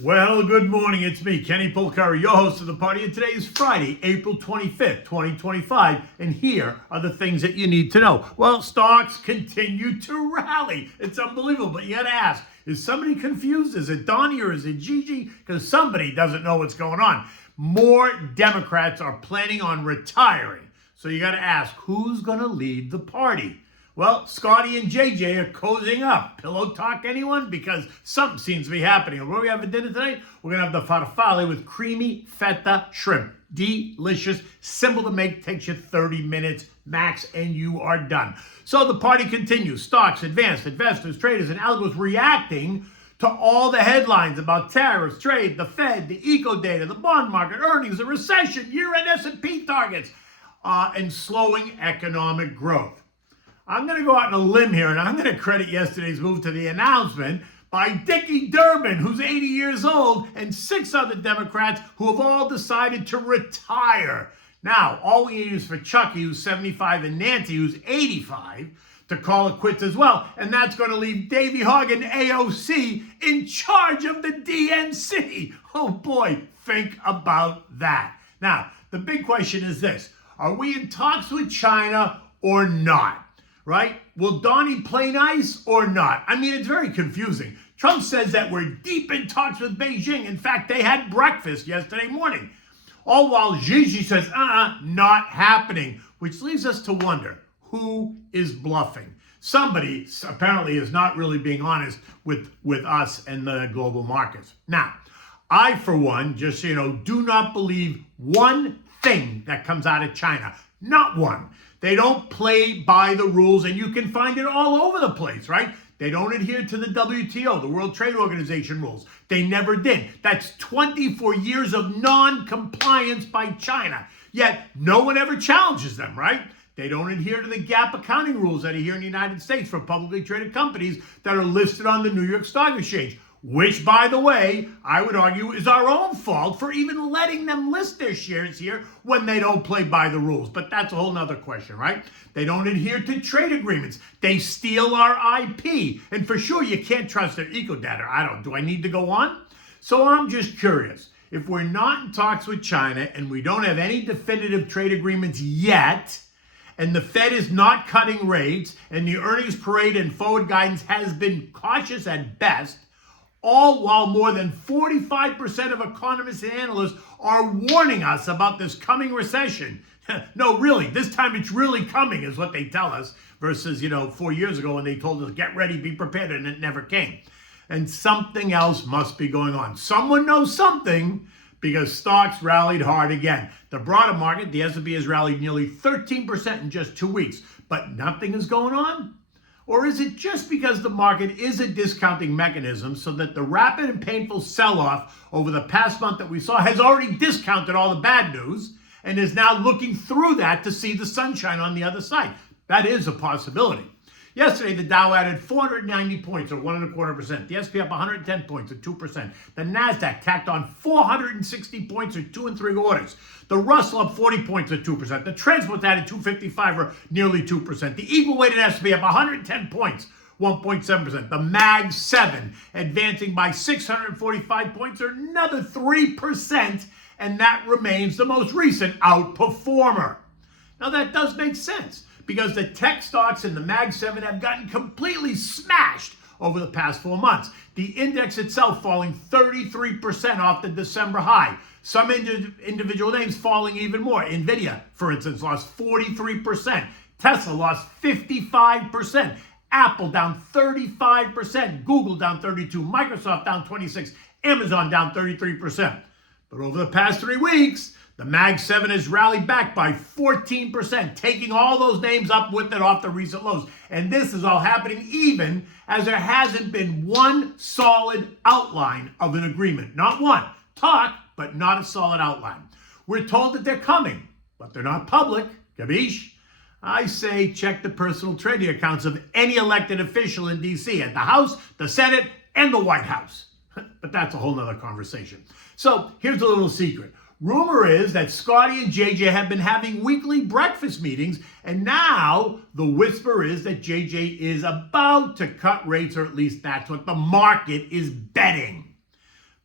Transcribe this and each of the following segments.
Well, good morning. It's me, Kenny Polcari, your host of the party. And today is Friday, April 25th, 2025. And here are the things that you need to know. Well, stocks continue to rally. It's unbelievable. But you got to ask, is somebody confused? Is it Donny or is it Gigi? Because somebody doesn't know what's going on. More Democrats are planning on retiring. So you got to ask, who's going to lead the party? Well, Scotty and JJ are cozying up. Pillow talk, anyone? Because something seems to be happening. And what do we have for dinner tonight? We're going to have the Farfalle with Creamy Feta Shrimp. Delicious, simple to make, takes you 30 minutes max, and you are done. So the party continues. Stocks, advanced, investors, traders, and algos reacting to all the headlines about tariffs, trade, the Fed, the eco data, the bond market, earnings, the recession, year-end S&P targets, and slowing economic growth. I'm going to go out on a limb here, and I'm going to credit yesterday's move to the announcement by Dickie Durbin, who's 80 years old, and 6 other Democrats who have all decided to retire. Now, all we need is for Chucky, who's 75, and Nancy, who's 85, to call it quits as well. And that's going to leave David Hogg and AOC in charge of the DNC. Oh boy, think about that. Now, the big question is this. Are we in talks with China or not? Right? Will Donny play nice or not? I mean, it's very confusing. Trump says that we're deep in talks with Beijing. In fact, they had breakfast yesterday morning. All while Gigi says, not happening, which leaves us to wonder, who is bluffing? Somebody apparently is not really being honest with us and the global markets. Now, I, for one, just so you know, do not believe one thing that comes out of China. Not one. They don't play by the rules, and you can find it all over the place, right? They don't adhere to the WTO, the World Trade Organization rules. They never did. That's 24 years of non-compliance by China. Yet, no one ever challenges them, right? They don't adhere to the GAAP accounting rules that are here in the United States for publicly traded companies that are listed on the New York Stock Exchange. Which, by the way, I would argue is our own fault for even letting them list their shares here when they don't play by the rules. But that's a whole nother question, right? They don't adhere to trade agreements. They steal our IP. And for sure, you can't trust their eco data. Do I need to go on? So I'm just curious. If we're not in talks with China and we don't have any definitive trade agreements yet, and the Fed is not cutting rates, and the earnings parade and forward guidance has been cautious at best, all while more than 45% of economists and analysts are warning us about this coming recession. No, really, this time it's really coming is what they tell us versus, 4 years ago when they told us, get ready, be prepared, and it never came. And something else must be going on. Someone knows something because stocks rallied hard again. The broader market, the S&P has rallied nearly 13% in just 2 weeks, but nothing is going on? Or is it just because the market is a discounting mechanism so that the rapid and painful sell-off over the past month that we saw has already discounted all the bad news and is now looking through that to see the sunshine on the other side? That is a possibility. Yesterday, the Dow added 490 points, or 1.25%. The SP up 110 points, or 2%. The NASDAQ tacked on 460 points, or 2 3/4. The Russell up 40 points, or 2%. The Transport added 255, or nearly 2%. The equal-weighted SP up 110 points, 1.7%. The MAG 7 advancing by 645 points, or another 3%, and that remains the most recent outperformer. Now, that does make sense, because the tech stocks in the MAG 7 have gotten completely smashed over the past 4 months. The index itself falling 33% off the December high. Some individual names falling even more. Nvidia, for instance, lost 43%. Tesla lost 55%. Apple down 35%. Google down 32%. Microsoft down 26%. Amazon down 33%. But over the past 3 weeks, the MAG 7 has rallied back by 14%, taking all those names up with it off the recent lows. And this is all happening even as there hasn't been one solid outline of an agreement. Not one. Talk, but not a solid outline. We're told that they're coming, but they're not public. Gabish? I say check the personal trading accounts of any elected official in D.C. at the House, the Senate, and the White House. But that's a whole nother conversation. So here's a little secret. Rumor is that Scotty and JJ have been having weekly breakfast meetings, and now the whisper is that JJ is about to cut rates, or at least that's what the market is betting.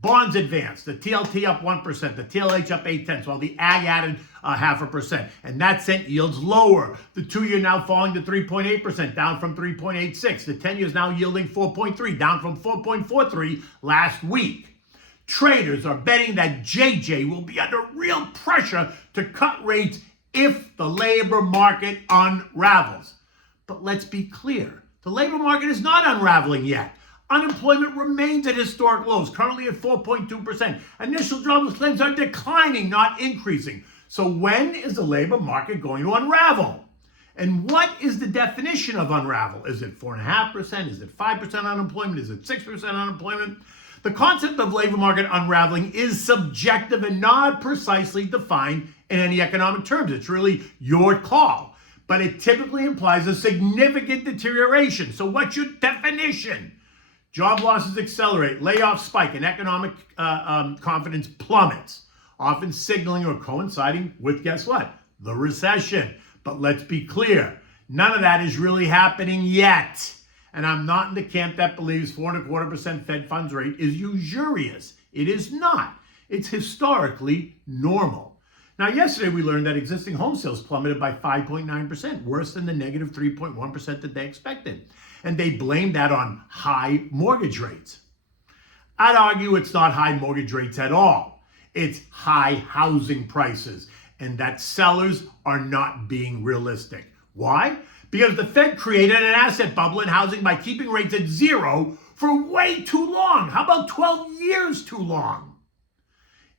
Bonds advanced. The TLT up 1%. The TLH up 0.8, while the AG added 0.5%. And that sent yields lower. The 2-year now falling to 3.8%, down from 3.86. The 10-year is now yielding 4.3, down from 4.43 last week. Traders are betting that JJ will be under real pressure to cut rates if the labor market unravels. But let's be clear, the labor market is not unraveling yet. Unemployment remains at historic lows, currently at 4.2%. Initial jobless claims are declining, not increasing. So when is the labor market going to unravel? And what is the definition of unravel? Is it 4.5%? Is it 5% unemployment? Is it 6% unemployment? The concept of labor market unraveling is subjective and not precisely defined in any economic terms. It's really your call. But it typically implies a significant deterioration. So what's your definition? Job losses accelerate, layoffs spike, and economic confidence plummets, often signaling or coinciding with, guess what? The recession. But let's be clear, none of that is really happening yet. And I'm not in the camp that believes 4.25% Fed funds rate is usurious. It is not. It's historically normal. Now, yesterday we learned that existing home sales plummeted by 5.9%, worse than the negative 3.1% that they expected. And they blamed that on high mortgage rates. I'd argue it's not high mortgage rates at all. It's high housing prices, and that sellers are not being realistic. Why? Because the Fed created an asset bubble in housing by keeping rates at zero for way too long. How about 12 years too long?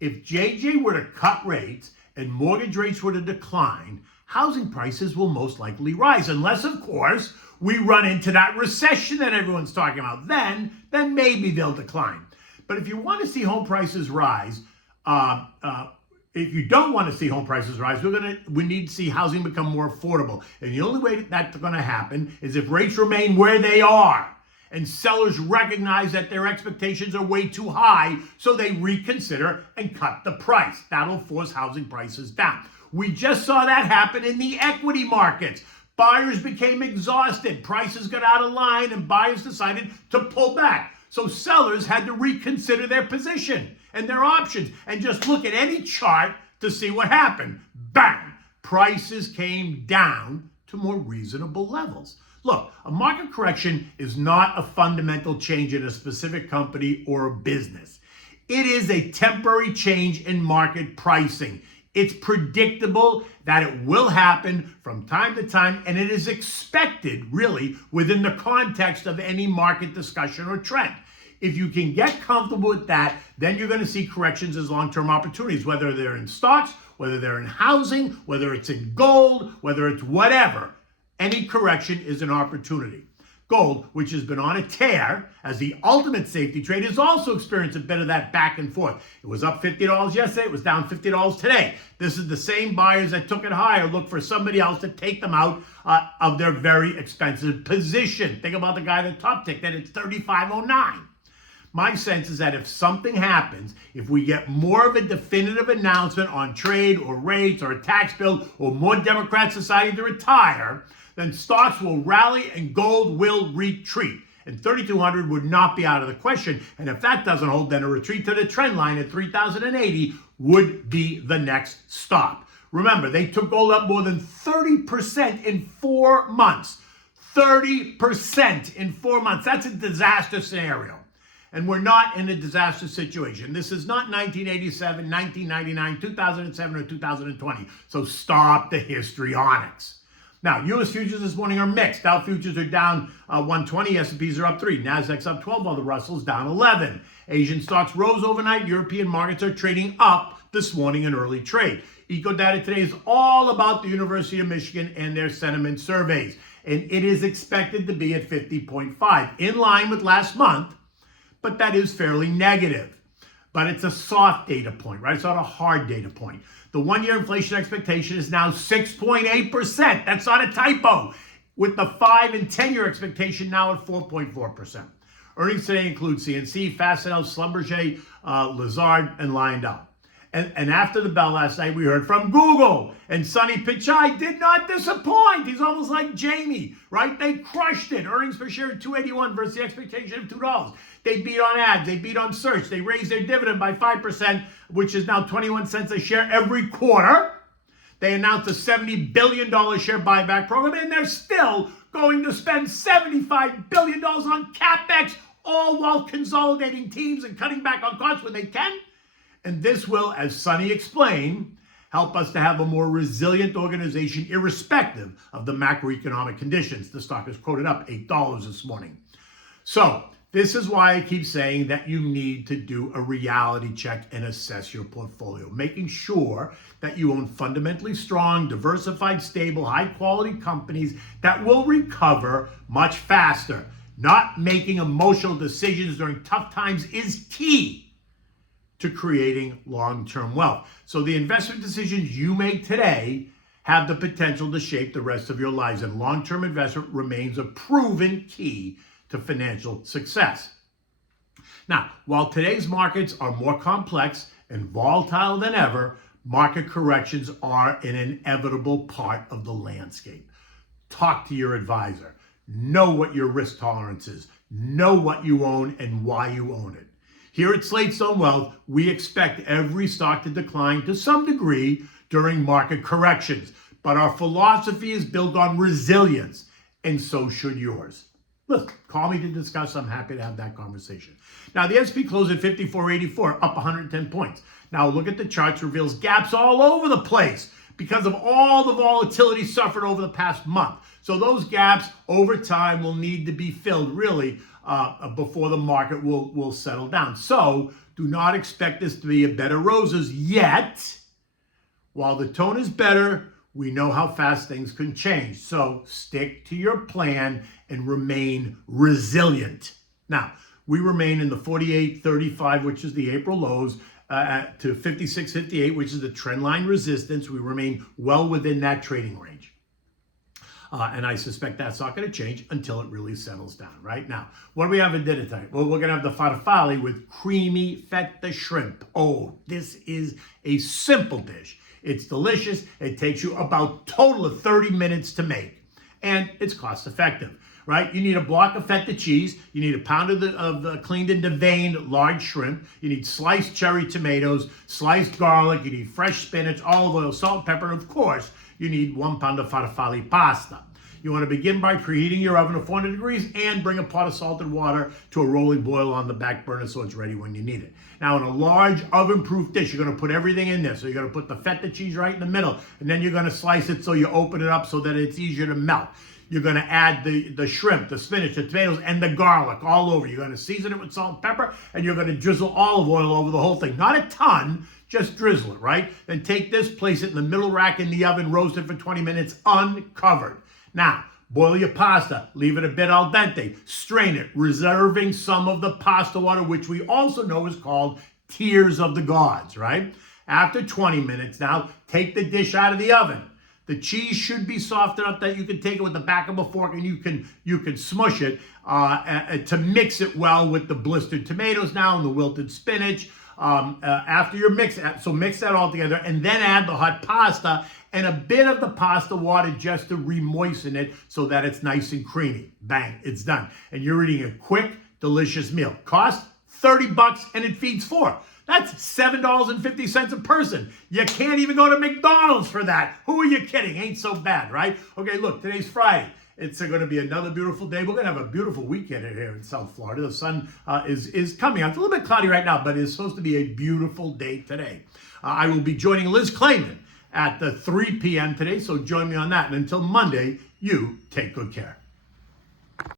If JJ were to cut rates and mortgage rates were to decline, housing prices will most likely rise, unless, of course, we run into that recession that everyone's talking about. Then maybe they'll decline. But if you want to see home prices rise, if you don't want to see home prices rise, we need to see housing become more affordable. And the only way that's going to happen is if rates remain where they are and sellers recognize that their expectations are way too high, so they reconsider and cut the price. That'll force housing prices down. We just saw that happen in the equity markets. Buyers became exhausted, prices got out of line, and buyers decided to pull back. So sellers had to reconsider their position and their options and just look at any chart to see what happened. Bang! Prices came down to more reasonable levels. Look, a market correction is not a fundamental change in a specific company or a business. It is a temporary change in market pricing. It's predictable that it will happen from time to time, and it is expected, really, within the context of any market discussion or trend. If you can get comfortable with that, then you're going to see corrections as long-term opportunities, whether they're in stocks, whether they're in housing, whether it's in gold, whether it's whatever. Any correction is an opportunity. Gold, which has been on a tear as the ultimate safety trade, has also experienced a bit of that back and forth. It was up $50 yesterday. It was down $50 today. This is the same buyers that took it higher look for somebody else to take them out of their very expensive position. Think about the guy that top ticked that it's $35.09. My sense is that if something happens, if we get more of a definitive announcement on trade or rates or a tax bill or more Democrats deciding to retire, then stocks will rally and gold will retreat. And 3,200 would not be out of the question. And if that doesn't hold, then a retreat to the trend line at 3,080 would be the next stop. Remember, they took gold up more than 30% in 4 months. 30% in 4 months. That's a disaster scenario. And we're not in a disaster situation. This is not 1987, 1999, 2007, or 2020. So stop the histrionics. Now, U.S. futures this morning are mixed. Dow futures are down 120, S&Ps are up 3, Nasdaq's up 12, while the Russell's down 11. Asian stocks rose overnight. European markets are trading up this morning in early trade. Eco data today is all about the University of Michigan and their sentiment surveys. And it is expected to be at 50.5, in line with last month, but that is fairly negative. But it's a soft data point, right? It's not a hard data point. The one-year inflation expectation is now 6.8%. That's not a typo. With the 5 and 10-year expectation now at 4.4%. Earnings today include CNC, Fastenal, Schlumberger, Lazard, and Lyondell. And after the bell last night, we heard from Google. And Sonny Pichai did not disappoint. He's almost like Jamie, right? They crushed it. Earnings per share at $2.81 versus the expectation of $2. They beat on ads. They beat on search. They raised their dividend by 5%, which is now 21 cents a share every quarter. They announced a $70 billion share buyback program, and they're still going to spend $75 billion on CapEx, all while consolidating teams and cutting back on costs when they can. And this will, as Sonny explained, help us to have a more resilient organization irrespective of the macroeconomic conditions. The stock is quoted up $8 this morning. So this is why I keep saying that you need to do a reality check and assess your portfolio, making sure that you own fundamentally strong, diversified, stable, high-quality companies that will recover much faster. Not making emotional decisions during tough times is key to creating long-term wealth. So the investment decisions you make today have the potential to shape the rest of your lives, and long-term investment remains a proven key to financial success. Now, while today's markets are more complex and volatile than ever, market corrections are an inevitable part of the landscape. Talk to your advisor. Know what your risk tolerance is. Know what you own and why you own it. Here at Slate Stone Wealth, we expect every stock to decline to some degree during market corrections, but our philosophy is built on resilience, and so should yours. Look, call me to discuss. I'm happy to have that conversation. Now, the S&P closed at 54.84, up 110 points. Now, look at the charts, reveals gaps all over the place because of all the volatility suffered over the past month. So those gaps over time will need to be filled, really, before the market will settle down. So do not expect this to be a bed of roses yet. While the tone is better, we know how fast things can change. So stick to your plan and remain resilient. Now, we remain in the 48.35, which is the April lows, to 56.58, which is the trend line resistance. We remain well within that trading range. And I suspect that's not going to change until it really settles down. Right now, what do we have at dinner tonight? Well, we're going to have the Farfalle with Creamy Feta Shrimp. Oh, this is a simple dish. It's delicious. It takes you about total of 30 minutes to make. And it's cost effective, right? You need a block of feta cheese. You need a pound of the cleaned and deveined large shrimp. You need sliced cherry tomatoes, sliced garlic. You need fresh spinach, olive oil, salt, pepper, and of course, you need 1 pound of farfalle pasta. You want to begin by preheating your oven to 400 degrees and bring a pot of salted water to a rolling boil on the back burner so it's ready when you need it. Now, in a large oven-proof dish, you're going to put everything in there. So you're going to put the feta cheese right in the middle, and then you're going to slice it so you open it up so that it's easier to melt. You're going to add the shrimp, the spinach, the tomatoes, and the garlic all over. You're going to season it with salt and pepper, and you're going to drizzle olive oil over the whole thing. Not a ton, just drizzle it, right? Then take this, place it in the middle rack in the oven, roast it for 20 minutes uncovered. Now, boil your pasta, leave it a bit al dente, strain it, reserving some of the pasta water, which we also know is called tears of the gods, right? After 20 minutes now, take the dish out of the oven. The cheese should be soft enough that you can take it with the back of a fork and you can smush it to mix it well with the blistered tomatoes now and the wilted spinach. After your mix that all together and then add the hot pasta and a bit of the pasta water just to re-moisten it so that it's nice and creamy. Bang, it's done. And you're eating a quick, delicious meal. Cost $30 and it feeds 4. That's $7.50 a person. You can't even go to McDonald's for that. Who are you kidding? Ain't so bad, right? Okay, look, today's Friday. It's going to be another beautiful day. We're going to have a beautiful weekend here in South Florida. The sun is coming out. It's a little bit cloudy right now, but it's supposed to be a beautiful day today. I will be joining Liz Clayman at 3 p.m. today, so join me on that. And until Monday, you take good care.